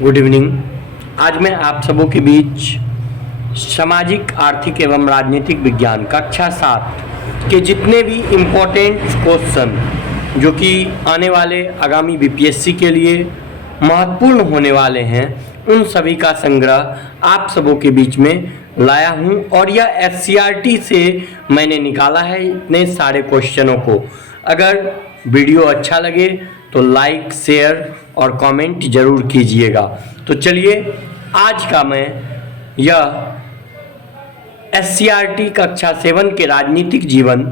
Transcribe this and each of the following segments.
Good evening. आज मैं आप सबों के बीच सामाजिक आर्थिक एवं राजनीतिक विज्ञान कक्षा 7 के जितने भी इम्पोर्टेंट क्वेश्चन जो कि आने वाले आगामी बीपीएससी के लिए महत्वपूर्ण होने वाले हैं, उन सभी का संग्रह आप सबों के बीच में लाया हूं और यह एससीईआरटी से मैंने निकाला है इतने सारे क्वेश्चनों को। अगर वीडियो अच्छा लगे तो लाइक, शेयर और कमेंट जरूर कीजिएगा। तो चलिए आज का मैं यह एससीईआरटी कक्षा 7 के राजनीतिक जीवन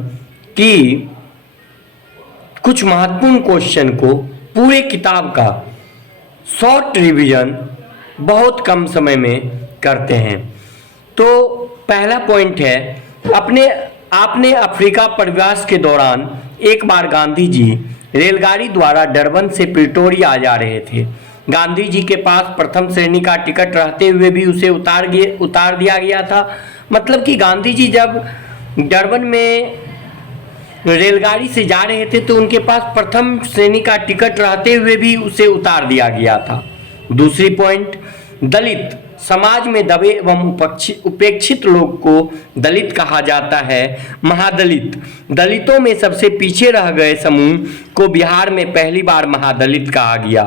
की कुछ महत्वपूर्ण क्वेश्चन को पूरे किताब का शॉर्ट रिवीजन बहुत कम समय में करते हैं। तो पहला पॉइंट है, आपने अफ्रीका प्रवास के दौरान एक बार गांधी जी रेलगाड़ी द्वारा डरबन से प्रिटोरिया जा रहे थे। गांधी जी के पास प्रथम श्रेणी का टिकट रहते हुए भी उसे उतार दिया गया था। मतलब कि गांधी जी जब डरबन में रेलगाड़ी से जा रहे थे तो उनके पास प्रथम श्रेणी का टिकट रहते हुए भी उसे उतार दिया गया था। दूसरी पॉइंट, दलित समाज में दबे एवं उपेक्षित लोग को दलित कहा जाता है। महादलित दलितों में सबसे पीछे रह गए समूह को बिहार में पहली बार महादलित कहा गया।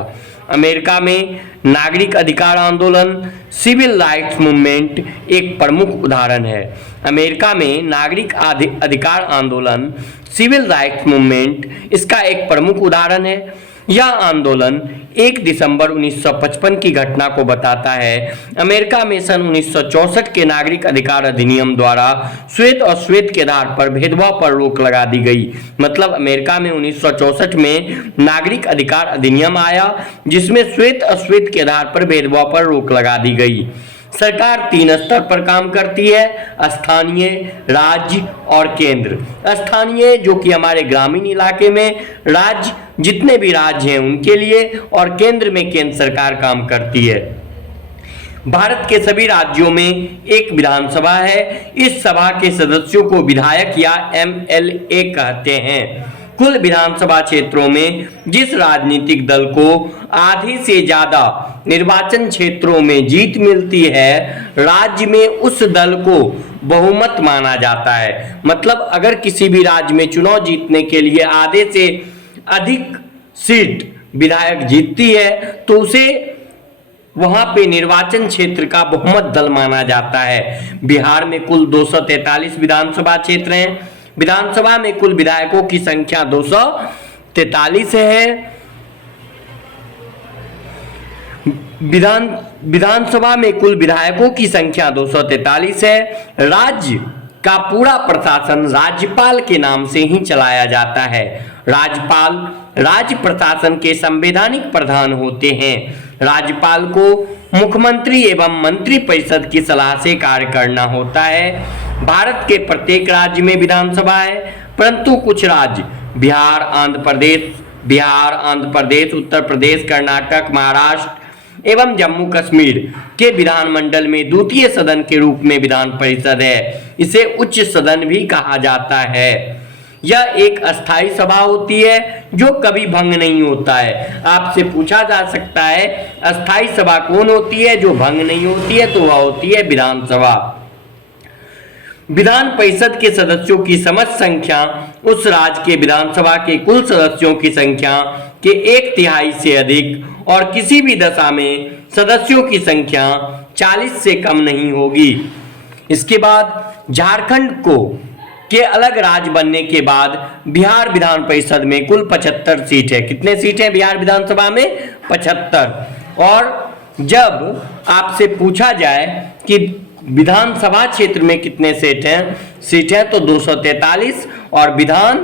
अमेरिका में नागरिक अधिकार आंदोलन सिविल राइट्स मूवमेंट एक प्रमुख उदाहरण है। अमेरिका में नागरिक अधिकार आंदोलन सिविल राइट्स मूवमेंट इसका एक प्रमुख उदाहरण है। यह आंदोलन 1 दिसंबर 1955 की घटना को बताता है। अमेरिका में सन 1964 के नागरिक अधिकार अधिनियम द्वारा श्वेत और श्वेत के आधार पर भेदभाव पर रोक लगा दी गई। मतलब अमेरिका में 1964 में नागरिक अधिकार अधिनियम आया जिसमें श्वेत और श्वेत के आधार पर भेदभाव पर रोक लगा दी गई। सरकार 3 स्तर पर काम करती है, स्थानीय, राज्य और केंद्र। स्थानीय जो कि हमारे ग्रामीण इलाके में, राज्य जितने भी राज्य हैं उनके लिए, और केंद्र में केंद्र सरकार काम करती है। भारत के सभी राज्यों में एक विधानसभा है। इस सभा के सदस्यों को विधायक या एमएलए कहते हैं। कुल विधानसभा क्षेत्रों में जिस राजनीतिक दल को आधे से ज्यादा निर्वाचन क्षेत्रों में जीत मिलती है, राज्य में उस दल को बहुमत माना जाता है। मतलब अगर किसी भी राज्य में चुनाव जीतने के लिए आधे से अधिक सीट विधायक जीतती है तो उसे वहां पे निर्वाचन क्षेत्र का बहुमत दल माना जाता है। बिहार में कुल 243 विधानसभा क्षेत्र हैं। विधानसभा में कुल विधायकों की संख्या 243 है। विधानसभा में कुल विधायकों की संख्या 243 है। राज्य का पूरा प्रशासन राज्यपाल के नाम से ही चलाया जाता है। राज्यपाल राज्य प्रशासन के संवैधानिक प्रधान होते हैं। राज्यपाल को मुख्यमंत्री एवं मंत्री परिषद की सलाह से कार्य करना होता है। भारत के प्रत्येक राज्य में विधानसभा है, परंतु कुछ राज्य बिहार, आंध्र प्रदेश, उत्तर प्रदेश, कर्नाटक, महाराष्ट्र एवं जम्मू कश्मीर के विधानमंडल में द्वितीय सदन के रूप में विधान परिषद है। इसे उच्च सदन भी कहा जाता है। यह एक अस्थायी सभा होती है जो कभी भंग नहीं होता है। आपसे पूछा जा सकता है अस्थायी सभा कौन होती है जो भंग नहीं होती है, तो वह होती है विधानसभा। विधान परिषद के सदस्यों की समस्त संख्या उस राज्य के विधानसभा के कुल सदस्यों की संख्या के 1/3 से अधिक और किसी भी दशा में सदस्यों की संख्या 40 से कम नहीं होगी। इसके बाद झारखंड के अलग राज्य बनने के बाद बिहार विधान परिषद में कुल 75 सीट है। कितने सीट हैं बिहार विधानसभा में? 75। और जब आपसे पूछा जाए कि विधानसभा क्षेत्र में कितने सीट है तो 243 और विधान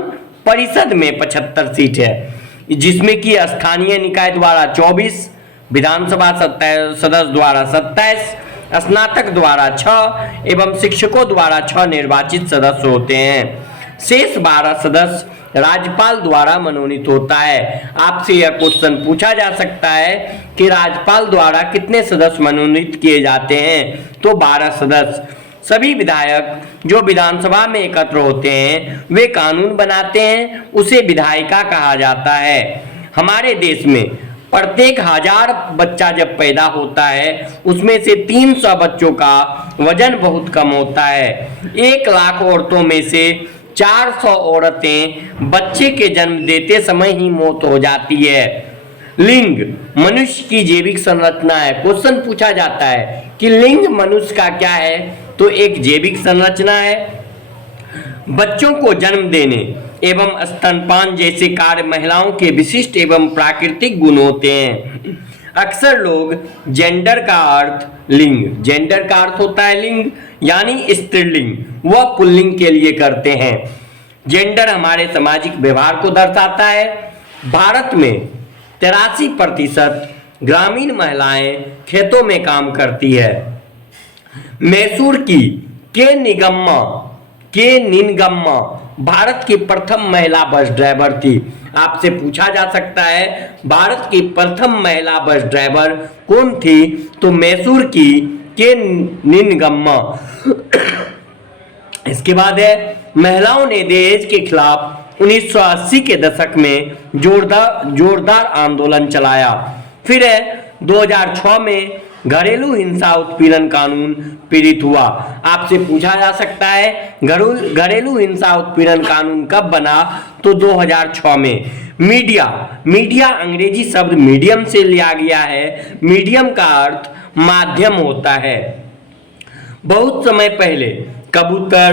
परिषद में 75 सीट है, जिसमें कि स्थानीय निकाय द्वारा 24, विधानसभा सदस्य द्वारा 27, स्नातक द्वारा 6 एवं शिक्षकों द्वारा 6 निर्वाचित सदस्य होते हैं। शेष 12 सदस्य राज्यपाल द्वारा मनोनीत होता है। आपसे यह क्वेश्चन पूछा जा सकता है कि राज्यपाल द्वारा कितने सदस्य मनोनीत किए जाते हैं, तो 12 सदस्य। सभी विधायक जो विधानसभा में एकत्र होते हैं वे कानून बनाते हैं, उसे विधायिका कहा जाता है। हमारे देश में प्रत्येक 1000 बच्चा जब पैदा होता है उसमें से 300 बच्चों का वजन बहुत कम होता है। 1 लाख औरतों में से 400 औरतें बच्चे के जन्म देते समय ही मौत हो जाती है। लिंग मनुष्य की जैविक संरचना है। क्वेश्चन पूछा जाता है कि लिंग मनुष्य का क्या है, तो एक जैविक संरचना है। बच्चों को जन्म देने एवं स्तनपान जैसे कार्य महिलाओं के विशिष्ट एवं प्राकृतिक गुण होते हैं। अक्सर लोग जेंडर का अर्थ लिंग, जेंडर का अर्थ होता है लिंग यानी स्त्रीलिंग व पुल्लिंग के लिए करते हैं। जेंडर हमारे सामाजिक व्यवहार को दर्शाता है। भारत में 83% ग्रामीण महिलाएं खेतों में काम करती है। मैसूर की के निनगम्मा भारत की प्रथम महिला बस ड्राइवर थी। आपसे पूछा जा सकता है भारत की प्रथम महिला बस ड्राइवर कौन थी, तो मैसूर की के निनगम्मा। इसके बाद है महिलाओं ने दहेज के खिलाफ 1980 के दशक में जोरदार आंदोलन चलाया। फिर है 2006 में घरेलू हिंसा उत्पीड़न कानून पीड़ित हुआ। आपसे पूछा जा सकता है घरेलू हिंसा उत्पीड़न कानून कब बना, तो 2006 में। मीडिया अंग्रेजी शब्द मीडियम से लिया गया है। मीडियम का अर्थ माध्यम होता है। बहुत समय पहले कबूतर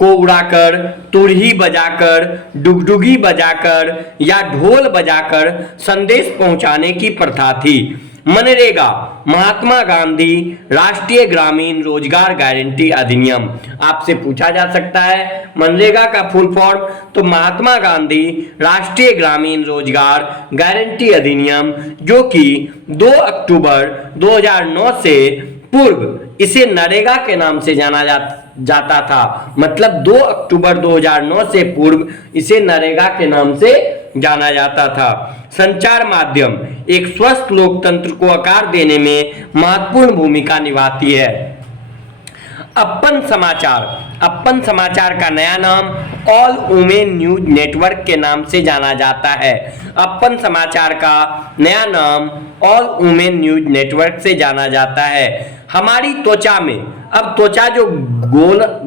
को उड़ाकर, तुरही बजाकर, डुगडुगी बजाकर या ढोल बजाकर संदेश पहुंचाने की प्रथा थी। मनरेगा महात्मा गांधी राष्ट्रीय ग्रामीण रोजगार गारंटी अधिनियम। आपसे पूछा जा सकता है मनरेगा का फुल फॉर्म, तो महात्मा गांधी राष्ट्रीय ग्रामीण रोजगार गारंटी अधिनियम, जो कि 2 अक्टूबर 2009 से पूर्व इसे नरेगा के नाम से जाना जाता था। मतलब 2 अक्टूबर 2009 से पूर्व इसे नरेगा के नाम से जाना जाता था। संचार माध्यम एक स्वस्थ लोकतंत्र को आकार देने में महत्वपूर्ण भूमिका निभाती है। अपन समाचार का नया नाम ऑल वुमेन न्यूज नेटवर्क के नाम से जाना जाता है। अपन समाचार का नया नाम ऑल वुमेन न्यूज नेटवर्क से जाना जाता है। हमारी त्वचा में, अब त्वचा जो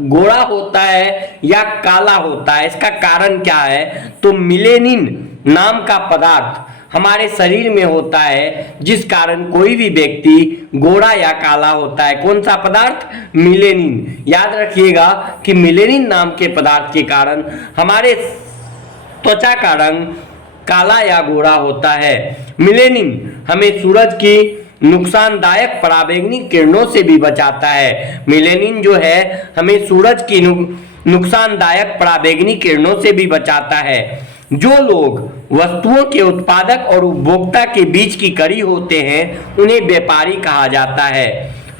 गोरा होता है या काला होता है, इसका कारण क्या है, तो मिलेनिन नाम का पदार्थ हमारे शरीर में होता है, जिस कारण कोई भी व्यक्ति गोरा या काला होता है। कौन सा पदार्थ? मिलेनिन। याद रखिएगा कि मिलेनिन नाम के पदार्थ के कारण हमारे त्वचा का रंग काला या गोरा होता है। मिलेनिन हमें सूरज की नुकसानदायक पराबैंगनी किरणों से भी बचाता है। मिलेनिन जो है हमें सूरज की नुकसानदायक पराबैंगनी किरणों से भी बचाता है। जो लोग वस्तुओं के उत्पादक और उपभोक्ता के बीच की कड़ी होते हैं उन्हें व्यापारी कहा जाता है।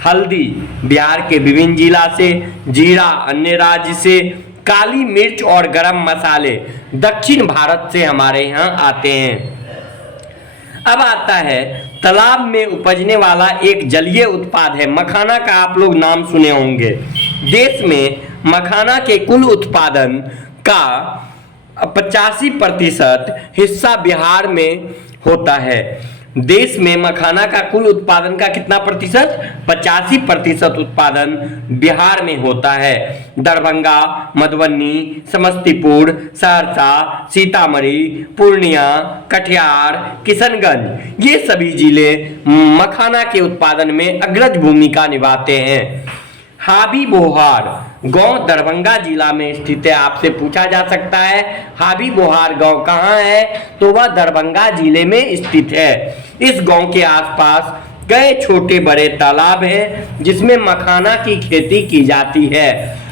हल्दी बिहार के विभिन्न जिला से, जीरा अन्य राज्य से, काली मिर्च और गरम मसाले दक्षिण भारत से हमारे यहाँ आते हैं। अब आता है तालाब में उपजने वाला एक जलीय उत्पाद है मखाना का। आप लोग नाम सुने होंगे। देश में मखाना के कुल उत्पादन का 85% हिस्सा बिहार में होता है। देश में मखाना का कुल उत्पादन का कितना प्रतिशत? 85% उत्पादन बिहार में होता है। दरभंगा, मधुबनी, समस्तीपुर, सहरसा, सीतामढ़ी, पूर्णिया, कटिहार, किशनगंज ये सभी जिले मखाना के उत्पादन में अग्रज भूमिका निभाते हैं। हाबी बोहार गांव दरभंगा जिला में स्थित है। आपसे पूछा जा सकता है हाबी बोहार गांव कहाँ है, तो वह दरभंगा जिले में स्थित है। इस गांव के आसपास कई छोटे बड़े तालाब हैं जिसमें मखाना की खेती की जाती है।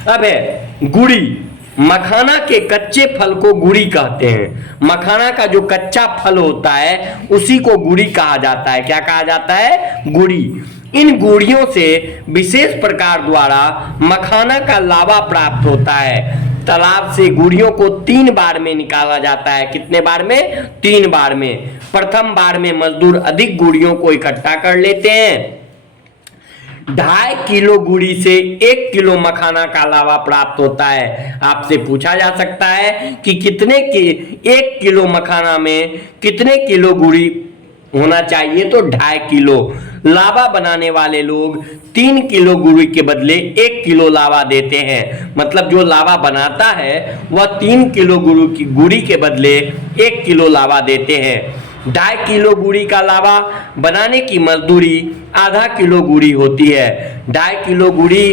अब है गुड़ी। मखाना के कच्चे फल को गुड़ी कहते हैं। मखाना का जो कच्चा फल होता है उसी को गुड़ी कहा जाता है। क्या कहा जाता है? गुड़ी। इन गुड़ियों से विशेष प्रकार द्वारा मखाना का लावा प्राप्त होता है। तालाब से गुड़ियों को 3 बार में निकाला जाता है। कितने बार में? 3 बार में। प्रथम बार में मजदूर अधिक गुड़ियों को इकट्ठा कर लेते हैं। 2.5 किलो गुड़ी से 1 किलो मखाना का लावा प्राप्त होता है। आपसे पूछा जा सकता है कि 1 किलो मखाना में कितने किलो गुड़ी होना चाहिए तो 2.5 किलो। लावा बनाने वाले लोग 3 किलो गुड़ी के बदले 1 किलो लावा देते हैं। मतलब जो लावा बनाता है वह 3 किलो गुड़ी के बदले 1 किलो लावा देते हैं। 2.5 किलो गुड़ी का लावा बनाने की मजदूरी आधा किलो गुड़ी होती है। 2.5 किलो गुड़ी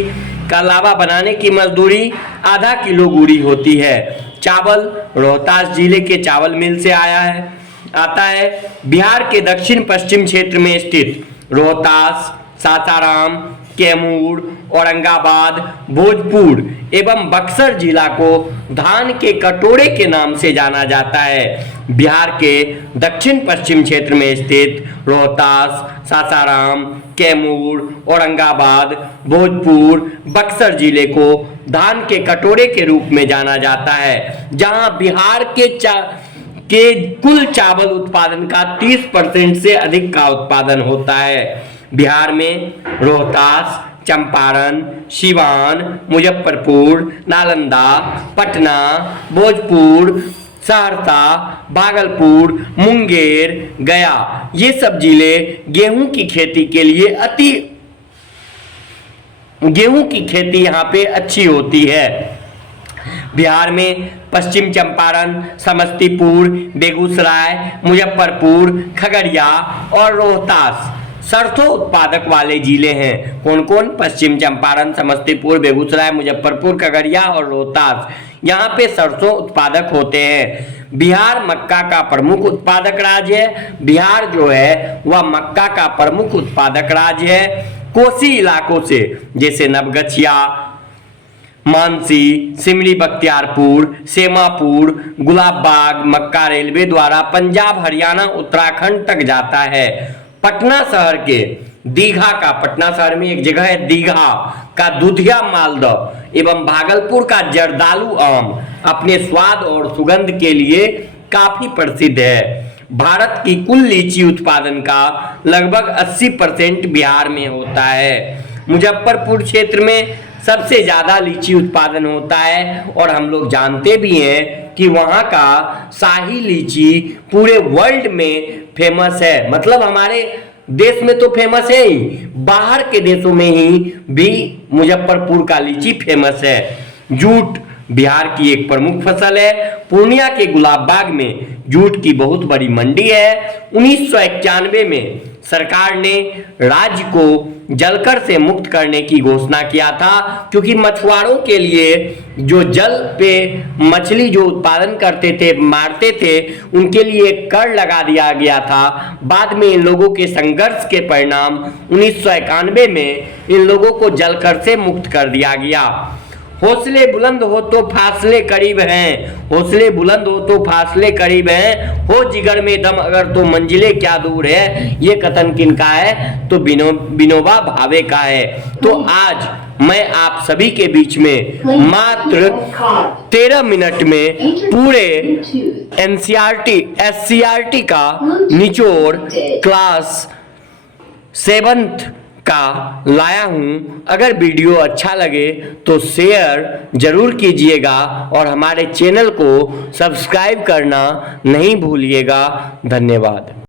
का लावा बनाने की मजदूरी आधा किलो गुड़ी होती है। चावल रोहतास जिले के चावल मिल से आता है। बिहार के दक्षिण पश्चिम क्षेत्र में स्थित रोहतास, सासाराम, कैमूर, औरंगाबाद, भोजपुर एवं बक्सर जिला को धान के कटोरे के नाम से जाना जाता है। बिहार के दक्षिण पश्चिम क्षेत्र में स्थित रोहतास, सासाराम, कैमूर, औरंगाबाद, भोजपुर, बक्सर जिले को धान के कटोरे के रूप में जाना जाता है, जहां बिहार के कुल चावल उत्पादन का 30% से अधिक का उत्पादन होता है। बिहार में रोहतास, चंपारण, सिवान, मुजफ्फरपुर, नालंदा, पटना, भोजपुर, सहरसा, भागलपुर, मुंगेर, गया ये सब जिले गेहूं की खेती यहाँ पे अच्छी होती है। बिहार में पश्चिम चंपारण, समस्तीपुर, बेगूसराय, मुजफ्फरपुर, खगड़िया और रोहतास सरसों उत्पादक वाले जिले हैं। कौन कौन? पश्चिम चंपारण, समस्तीपुर, बेगूसराय, मुजफ्फरपुर, खगड़िया और रोहतास। यहाँ पे सरसों उत्पादक होते हैं। बिहार मक्का का प्रमुख उत्पादक राज्य है। बिहार जो है वह मक्का का प्रमुख उत्पादक राज्य है। कोसी इलाकों से जैसे नवगछिया, मानसी, सिमरी बख्तियारपुर, सेमापुर, गुलाबबाग मक्का रेलवे द्वारा पंजाब, हरियाणा, उत्तराखंड तक जाता है। पटना शहर में एक जगह है दीघा का दूधिया मालदह एवं भागलपुर का जर्दालू आम अपने स्वाद और सुगंध के लिए काफी प्रसिद्ध है। भारत की कुल लीची उत्पादन का लगभग 80% बिहार में होता है। मुजफ्फरपुर क्षेत्र में सबसे ज्यादा लीची उत्पादन होता है और हम लोग जानते भी हैं कि वहाँ का शाही लीची पूरे वर्ल्ड में फेमस है। मतलब हमारे देश में तो फेमस है ही, बाहर के देशों में ही भी मुजफ्फरपुर का लीची फेमस है। जूट बिहार की एक प्रमुख फसल है। पूर्णिया के गुलाबबाग में जूट की बहुत बड़ी मंडी है। 1991 में सरकार ने राज्य को जलकर से मुक्त करने की घोषणा किया था, क्योंकि मछुआरों के लिए जो जल पे मछली जो उत्पादन करते थे, मारते थे, उनके लिए कर लगा दिया गया था। बाद में इन लोगों के संघर्ष के परिणाम 1991 में इन लोगों को जलकर से मुक्त कर दिया गया। हौसले बुलंद हो तो फासले करीब हैं, हौसले बुलंद हो तो फासले करीब हैं, हो जिगर में दम अगर तो मंजिले क्या दूर है। ये कथन किनका है? तो विनोबा भावे का है। तो आज मैं आप सभी के बीच में मात्र 13 मिनट में पूरे SCRT का निचोड़ क्लास 7th का लाया हूं। अगर वीडियो अच्छा लगे तो शेयर जरूर कीजिएगा और हमारे चैनल को सब्सक्राइब करना नहीं भूलिएगा। धन्यवाद।